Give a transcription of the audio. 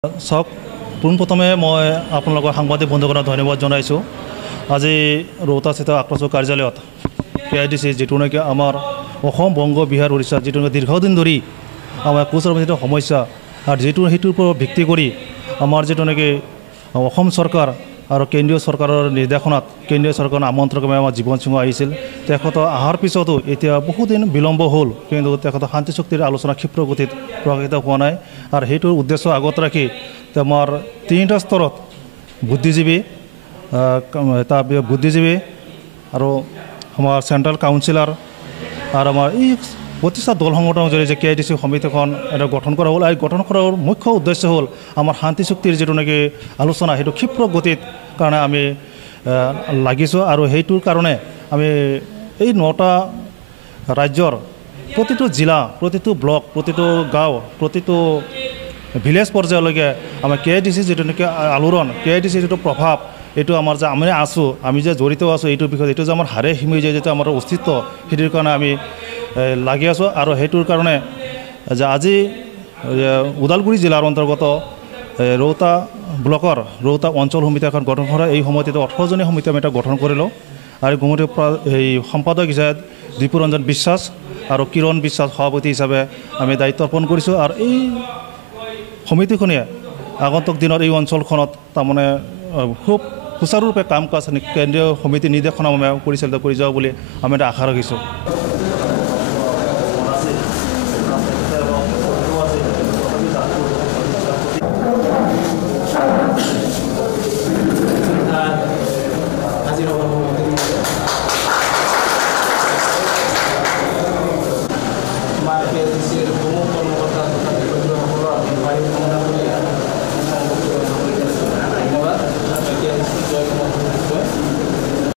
চাওক পোনপ্ৰথমে মই আপোনালোকৰ সাংবাদিক বন্ধুসকলক ধন্যবাদ জনাইছোঁ। আজি ৰৌতাস্থিত আক্ৰমণ কাৰ্যালয়ত KIDC যিটো নেকি আমাৰ অসম, বংগ, বিহাৰ, উৰিষ্যা যিটো দীৰ্ঘদিন ধৰি আমাৰ কুচৰবন্দিত সমস্যা আৰু সেইটোৰ ওপৰত ভিত্তি কৰি আমাৰ যিটো নেকি অসম চৰকাৰ আৰু কেন্দ্ৰীয় চৰকাৰৰ নিৰ্দেশনাত কেন্দ্ৰীয় চৰকাৰৰ আমন্ত্ৰণক্ৰমে আমাৰ জীৱন সিং আহিছিল। তেখেত অহাৰ পিছতো এতিয়া বহুদিন বিলম্ব হ'ল, কিন্তু তেখেতৰ শান্তি চুক্তিৰ আলোচনা ক্ষিপ্ৰ গতিত প্ৰকাশিত হোৱা নাই। আৰু সেইটোৰ উদ্দেশ্য আগত ৰাখি আমাৰ তিনিটা স্তৰত বুদ্ধিজীৱী আৰু আমাৰ চেণ্ট্ৰেল কাউন্সিলাৰ আৰু আমাৰ এই প্ৰতিষ্ঠা দল সংগঠনৰ জৰিয়তে KIDC সমিতিখন এটা গঠন কৰা হ'ল। আৰু গঠন কৰাৰ মুখ্য উদ্দেশ্য হ'ল আমাৰ শান্তি চুক্তিৰ যিটো নেকি আলোচনা সেইটো ক্ষিপ্ৰ গতিত কাৰণে আমি লাগিছোঁ। আৰু সেইটোৰ কাৰণে আমি এই 9টা ৰাজ্যৰ প্ৰতিটো জিলা, প্ৰতিটো ব্লক, প্ৰতিটো গাঁও, প্ৰতিটো ভিলেজ পৰ্যায়লৈকে আমাৰ KIDC যিটো নেকি আলোড়ন, KIDC যিটো প্ৰভাৱ, এইটো আমাৰ যে আমি আছোঁ, আমি যে জড়িত আছোঁ এইটোৰ বিষয়ে, এইটো যে আমাৰ হাৰে সিমি যায় যিটো আমাৰ অস্তিত্ব, সেইটোৰ কাৰণে আমি লাগি আছোঁ। আৰু সেইটোৰ কাৰণে যে আজি ওদালগুৰি জিলাৰ অন্তৰ্গত ৰৌতা ব্লকৰ ৰৌতা অঞ্চল সমিতি এখন গঠন কৰা। এই সমিতিটো 18জনীয়া সমিতি আমি এটা গঠন কৰিলোঁ। আৰু সমিতিৰ এই সম্পাদক হিচাপে দীপুৰঞ্জন বিশ্বাস আৰু কিৰণ বিশ্বাস সভাপতি হিচাপে আমি দায়িত্ব অৰ্পণ কৰিছোঁ। আৰু এই সমিতিখনে আগন্তুক দিনত এই অঞ্চলখনত তাৰমানে খুব সুচাৰুৰূপে কাম কাজ কেন্দ্ৰীয় সমিতি নিৰ্দেশনামে পৰিচালিত কৰি যাব বুলি আমি এটা আশা ৰাখিছোঁ।